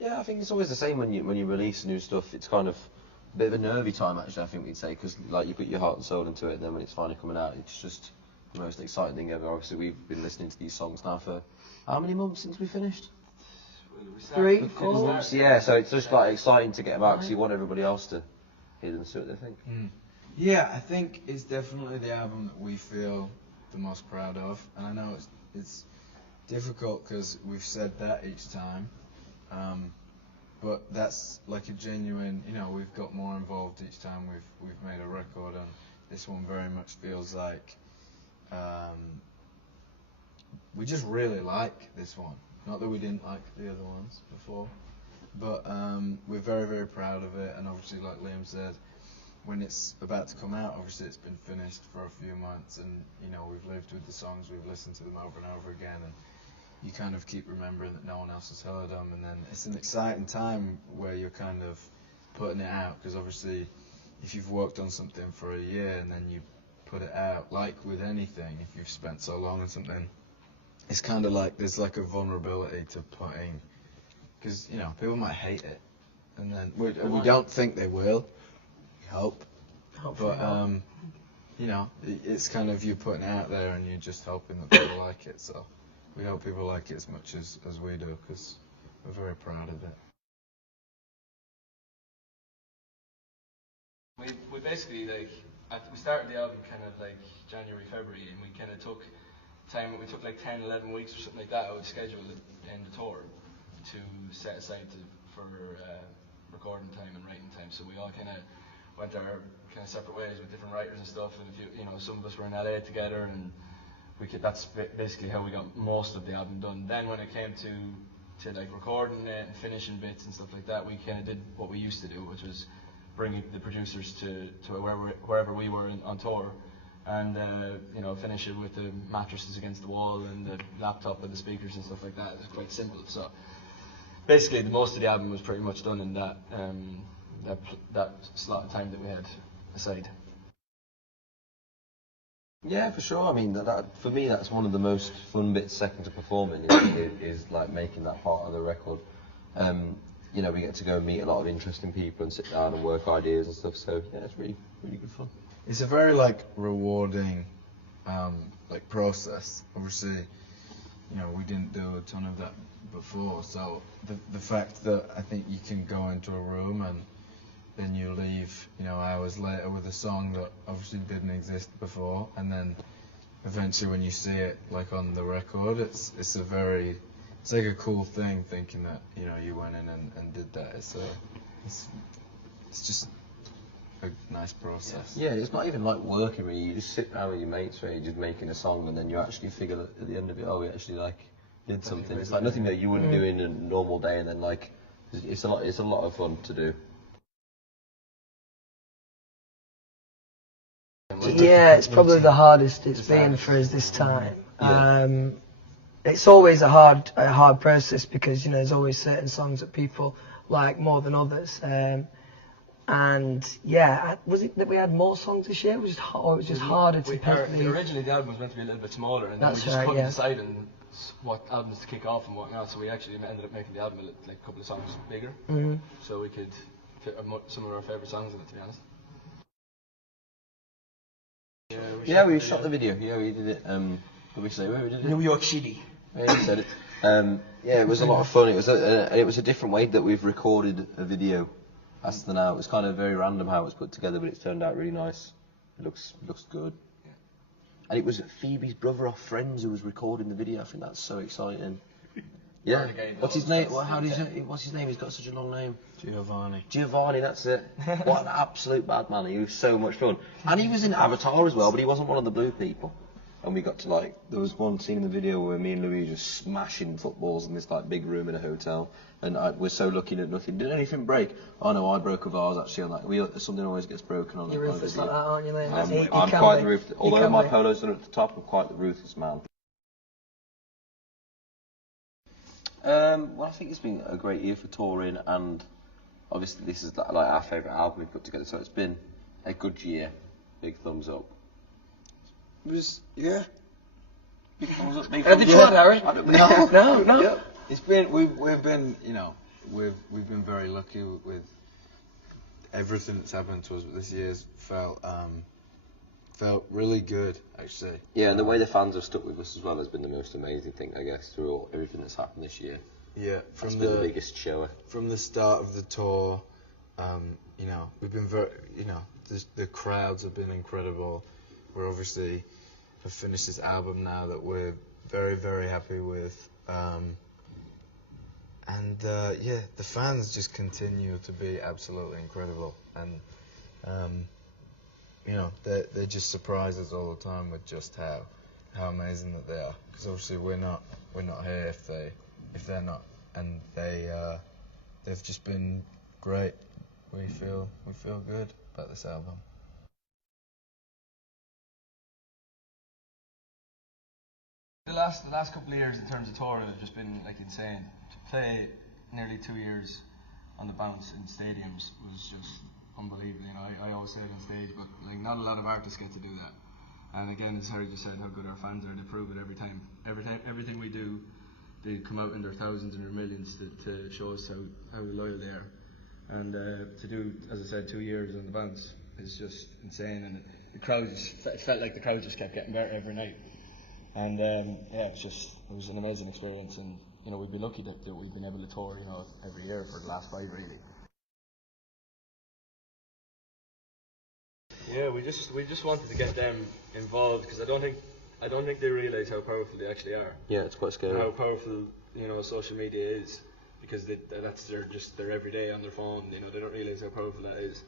Yeah, I think it's always the same when you release new stuff. It's kind of a bit of a nervy time, actually, I think we'd say, because like you put your heart and soul into it, and then when it's finally coming out, it's just the most exciting thing ever. Obviously, we've been listening to these songs now for how many months since we finished? 3, 4 months. Yeah, so it's just like exciting to get them out because you want everybody else to hear them, see what they think. Yeah, I think it's definitely the album that we feel the most proud of, and I know it's difficult because we've said that each time, but that's like a genuine, we've got more involved each time we've made a record, and this one very much feels like we just really like this one. Not that we didn't like the other ones before, but we're very, very proud of it, and obviously, like Liam said, when it's about to come out, obviously it's been finished for a few months, and we've lived with the songs, we've listened to them over and over again, and you kind of keep remembering that no one else has heard them, and then it's an exciting time where you're kind of putting it out, because obviously if you've worked on something for a year and then you put it out, like with anything, if you've spent so long on something, it's kind of like there's like a vulnerability to putting, because people might hate it, and then we don't think they will. We hope. But it's kind of you putting it out there and you're just hoping that people like it. So we hope people like it as much as we do, because we're very proud of it. We basically we started the album kind of like January, February, and we kind of took time. We took like 10, 11 weeks or something like that. I would schedule in the tour to set aside for recording time and writing time. So we all kind of went our kind of separate ways with different writers and stuff. And some of us were in LA together, and that's basically how we got most of the album done. Then when it came to like recording it and finishing bits and stuff like that, we kind of did what we used to do, which was bring the producers to wherever we were on tour, and finish it with the mattresses against the wall and the laptop and the speakers and stuff like that. It's quite simple. So basically, the most of the album was pretty much done in that slot of time that we had aside. Yeah, for sure. I mean, for me, that's one of the most fun bits, second to performing, is like making that part of the record. We get to go and meet a lot of interesting people and sit down and work ideas and stuff. So yeah, it's really, really good fun. It's a very rewarding process. Obviously, we didn't do a ton of that before. So the fact that I think you can go into a room and then you leave, hours later with a song that obviously didn't exist before, and then eventually when you see it on the record, it's like a cool thing thinking that you went in and did that. It's just a nice process. Yeah, it's not even like working really. You just sit down with your mates, where you're just making a song, and then you actually figure that at the end of it, we actually did something. It's like nothing that you wouldn't do in a normal day, and then it's a lot of fun to do. Yeah, it's probably the hardest it's been for us this time. Yeah. It's always a hard process, because there's always certain songs that people like more than others. And yeah, was it that we had more songs this year? It was just harder to pick. Originally, the album was meant to be a little bit smaller, and then we just couldn't decide on what albums to kick off and what not. So we actually ended up making the album a couple of songs bigger, so we could fit some of our favourite songs in it, to be honest. Yeah, we shot the video. Yeah, we did it. Did we say where we did it? New York City. Yeah, you said it. Yeah, it was a lot of fun. It was a different way that we've recorded a video as to now. It was kind of very random how it was put together, but it's turned out really nice. It looks good. Yeah. And it was Phoebe's brother off Friends who was recording the video. I think that's so exciting. Yeah. What's his name? What's his name? He's got such a long name. Giovanni, that's it. What an absolute bad man. He was so much fun. And he was in Avatar as well, but he wasn't one of the blue people. And we got to there was one scene in the video where me and Louis just smashing footballs in this big room in a hotel, and we're so lucky that nothing. Did anything break? Oh no, I broke a vase actually on that. Something always gets broken on the roof. Like that, aren't you, Liam? I'm quite the roof. Although my polo's done at the top, I'm quite the ruthless man. Well, I think it's been a great year for touring, and obviously this is our favourite album we've put together, so it's been a good year. Big thumbs up. It was, yeah. Big thumbs up. Big Anything thumbs up. Harry? No. Yeah. It's been, we've been, we've been very lucky with everything that's happened to us, but this year's felt really good, actually. Yeah, and the way the fans have stuck with us as well has been the most amazing thing, I guess, through everything that's happened this year. Yeah, That's been the biggest show. From the start of the tour, we've been the crowds have been incredible. We're obviously have finished this album now that we're very, very happy with. The fans just continue to be absolutely incredible, and they just surprise us all the time with just how amazing that they are. Because obviously we're not here if they're not, and they've just been great. We feel good about this album. The last couple of years in terms of touring have just been like insane. To play nearly 2 years on the bounce in stadiums was just unbelievable. I always say it on stage, but like not a lot of artists get to do that. And again, as Harry just said, how good our fans are. They prove it every time. Everything we do, they come out in their thousands and their millions to show us how loyal they are. And to do, as I said, 2 years on the bounce is just insane. And it felt like the crowd just kept getting better every night. And it was an amazing experience. And we've been lucky that we've been able to tour every year for the last 5 really. Yeah, we just wanted to get them involved because I don't think they realise how powerful they actually are. Yeah, it's quite scary. How powerful social media is, because that's their everyday on their phone. They don't realise how powerful that is.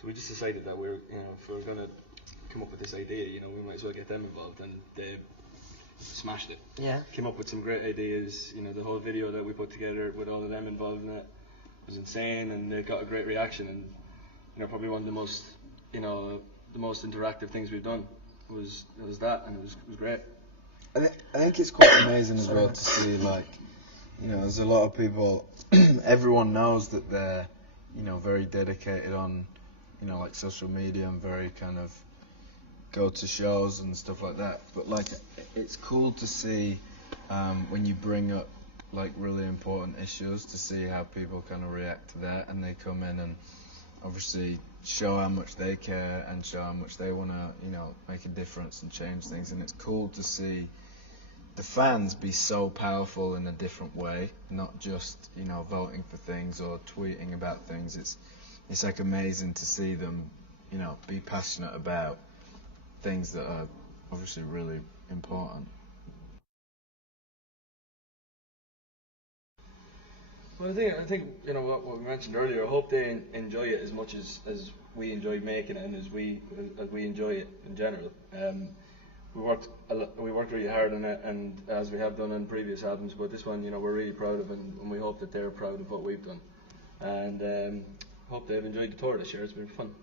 So we just decided that if we're gonna come up with this idea, we might as well get them involved, and they smashed it. Yeah. Came up with some great ideas. The whole video that we put together with all of them involved in it was insane, and they got a great reaction. And probably one of the most interactive things we've done was that, and it was great. I think it's quite amazing as well to see, there's a lot of people, everyone knows that they're, very dedicated on, social media and very kind of go to shows and stuff like that. But, it's cool to see when you bring up, really important issues, to see how people kind of react to that, and they come in and obviously show how much they care and show how much they want to, make a difference and change things. And it's cool to see the fans be so powerful in a different way, not just, voting for things or tweeting about things. It's amazing to see them, be passionate about things that are obviously really important. Well, I think what we mentioned earlier. I hope they enjoy it as much as we enjoy making it, and as we enjoy it in general. We worked really hard on it, and as we have done on previous albums. But this one, we're really proud of, and we hope that they're proud of what we've done. And hope they've enjoyed the tour this year. It's been fun.